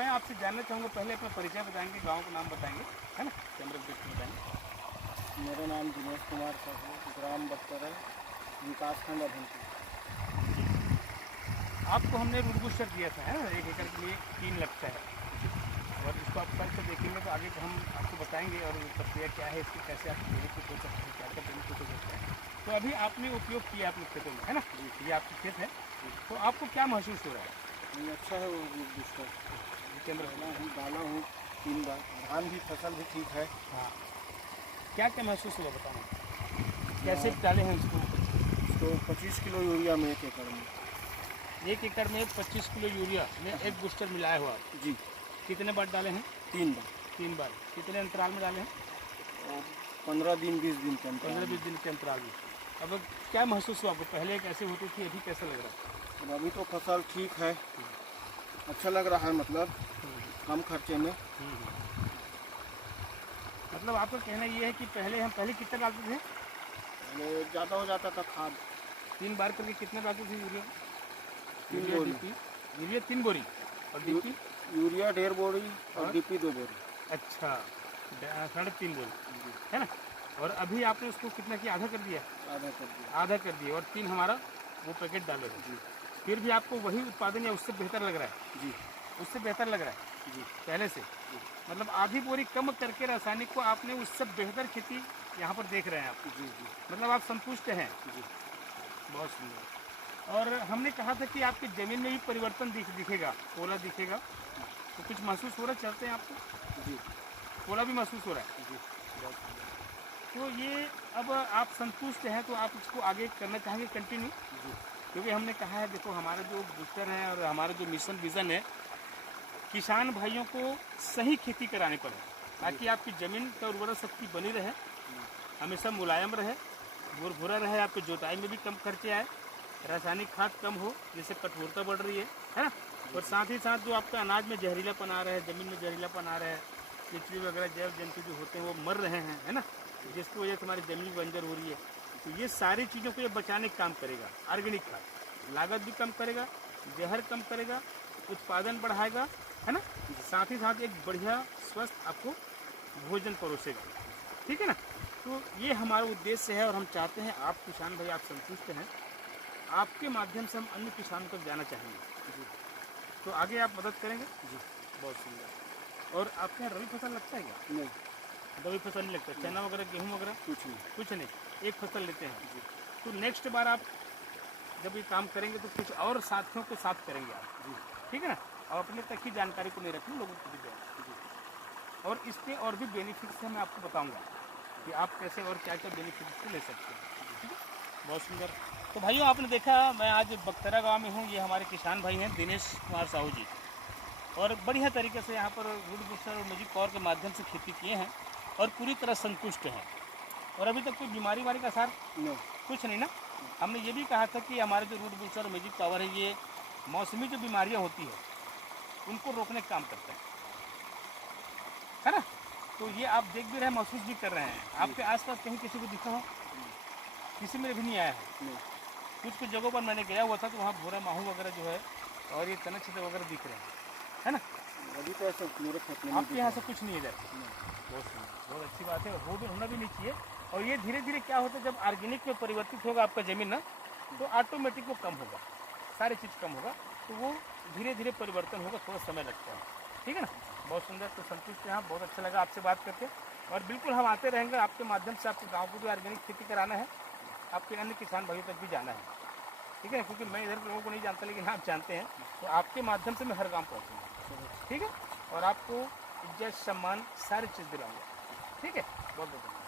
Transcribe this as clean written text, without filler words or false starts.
मैं आपसे जानना चाहूँगा, पहले अपना परिचय बताएंगे, गांव का नाम बताएंगे, है ना, कैमरा देख बताएंगे। मेरा नाम दिनेश कुमार साहू, ग्राम बख्तरल, विकासखंड अभनपुर। आपको हमने रूट बूस्टर दिया था, है ना, 1 एकड़ के लिए 3 लगता है, और इसको आप करके देखेंगे तो आगे हम आपको बताएंगे और प्रक्रिया क्या है इसकी, कैसे आप बेनिफिट हो सकते हैं, क्या क्या बेनिफिट हो सकता है। तो अभी आपने उपयोग किया अपने खेतों में, है ना, ये आपके खेत है, तो आपको क्या महसूस हो रहा है? नहीं, अच्छा है वो रूट बूस्टर। केंद्र हूँ, डाला हूँ 3 बार, धान भी फसल भी ठीक है। हाँ, क्या क्या महसूस हुआ बताना, कैसे डाले हैं इसको? तो 25 किलो यूरिया में 1 एकड़ में। 1 एकड़ में 25 किलो यूरिया में एक बूस्टर मिलाया हुआ जी। कितने बार डाले हैं? 3 बार। 3 बार। कितने अंतराल में डाले हैं? और 15 दिन 20 दिन के अंतराल। 15-20 दिन के अंतराल में। अब क्या महसूस हुआ आपको? पहले कैसे होती थी, अभी कैसा लग रहा है? अभी तो फसल ठीक है, अच्छा लग रहा है, मतलब कम खर्चे में। मतलब आपका कहना ये है कि पहले कितना डालते थे? ज़्यादा हो जाता था खाद। 3 बार करके कितना डालते थे यूरिया? 3 बोरी। यूरिया 3 बोरी और डीपी? यूरिया 1.5 बोरी और डीपी 2 बोरी। अच्छा, 3.5 बोरी, है ना। और अभी आपने उसको कितना किया? आधा कर दिया? आधा कर दिया। आधा कर दिया, और 3 हमारा वो पैकेट डाले जी। फिर भी आपको वही उत्पादन या उससे बेहतर लग रहा है? जी, उससे बेहतर लग रहा है जी, पहले से जी। मतलब आधी बोरी कम करके रासायनिक को आपने उससे बेहतर खेती यहाँ पर देख रहे हैं आप? जी, जी। मतलब आप संतुष्ट हैं जी? बहुत सुंदर। और हमने कहा था कि आपकी ज़मीन में भी परिवर्तन दिखेगा, ओला दिखेगा, तो कुछ महसूस हो रहा है? चलते हैं आपको जी, ओला भी महसूस हो रहा है जी। बहुत सुंदर। तो ये अब आप संतुष्ट हैं तो आप इसको आगे करना चाहेंगे कंटिन्यू जी? क्योंकि हमने कहा है, देखो हमारा जो बूस्टर है और हमारा जो मिशन विज़न है, किसान भाइयों को सही खेती कराने पर है, ताकि आपकी ज़मीन का उर्वरा शक्ति बनी रहे, हमेशा मुलायम रहे, भुरभुरा रहे, आपके जोताई में भी कम खर्चे आए, रासायनिक खाद कम हो, जिससे कठोरता बढ़ रही है ना। और साथ ही साथ जो आपका अनाज में जहरीलापन आ रहा है, ज़मीन में जहरीलापन आ रहा है, चिचड़ी वगैरह जैव जंतु जो होते हैं वो मर रहे हैं, है ना, जिसकी वजह से हमारी ज़मीन बंजर हो रही है। तो ये सारी चीज़ों को ये बचाने का काम करेगा। ऑर्गेनिक खाद लागत भी कम करेगा, जहर कम करेगा, उत्पादन बढ़ाएगा, है ना, साथ ही साथ एक बढ़िया स्वस्थ आपको भोजन परोसेगा, ठीक है ना। तो ये हमारा उद्देश्य है और हम चाहते हैं आप किसान भाई आप संतुष्ट हैं, आपके माध्यम से हम अन्य किसानों तक जाना चाहेंगे जी। तो आगे आप मदद करेंगे जी? बहुत सुंदर। और आपके यहाँ रबी फसल लगता है क्या? नहीं, रबी फसल नहीं लगता। चना वगैरह, गेहूँ वगैरह? कुछ नहीं, एक फसल लेते हैं जी। तो नेक्स्ट बार आप जब ये काम करेंगे तो कुछ और साथियों के साथ करेंगे आप जी, ठीक है ना। और अपने तक की जानकारी को नहीं रखना, लोगों को भी दें जी। और इसके और भी बेनिफिट्स हैं, मैं आपको बताऊंगा कि आप कैसे और क्या क्या बेनिफिट्स ले सकते हैं, ठीक है। बहुत सुंदर। तो भाइयों आपने देखा, मैं आज बख्तरा गांव में हूँ, ये हमारे किसान भाई हैं दिनेश कुमार साहू जी, और बढ़िया तरीके से यहाँ पर रूट बूस्टर और मैजिक पावर के माध्यम से खेती किए हैं और पूरी तरह संतुष्ट हैं। और अभी तक कोई बीमारी वारी का सार नहीं, कुछ नहीं ना। हमने ये भी कहा था कि हमारे जो रूट बूस्टर और मैजिक पावर है, ये मौसमी जो बीमारियाँ होती है उनको रोकने का काम करता है ना। तो ये आप देख भी रहे हैं, महसूस भी कर रहे हैं। आपके आसपास कहीं किसी को दिखा हो? किसी में भी नहीं आया है। कुछ जगहों पर मैंने गया हुआ था तो वहाँ भूरा माहू वगैरह जो है और ये तने छिद्र वगैरह दिख रहे हैं, है ना। अभी तो ऐसा मेरे खेत में आपके यहाँ से कुछ नहीं है इधर? बहुत अच्छी बात है, वो भी होना भी नहीं चाहिए। और ये धीरे धीरे क्या होता है, जब ऑर्गेनिक में परिवर्तित होगा आपका ज़मीन ना, तो ऑटोमेटिक वो कम होगा, सारी चीज़ कम होगा, तो वो धीरे धीरे परिवर्तन होगा, थोड़ा समय लगता है, ठीक है ना। बहुत सुंदर। तो संतुष्ट यहाँ, बहुत अच्छा लगा आपसे बात करके, और बिल्कुल हम आते रहेंगे आपके माध्यम से। आपके गाँव को भी ऑर्गेनिक खेती कराना है, आपके अन्य किसान भाइयों तक भी जाना है, ठीक है। क्योंकि मैं इधर के लोगों को नहीं जानता, लेकिन आप जानते हैं, तो आपके माध्यम से मैं हर गाँव पहुँचूँगा, ठीक है। और आपको इज्जत सम्मान सारी चीज़ दिलाऊंगा, ठीक है। बहुत बहुत धन्यवाद।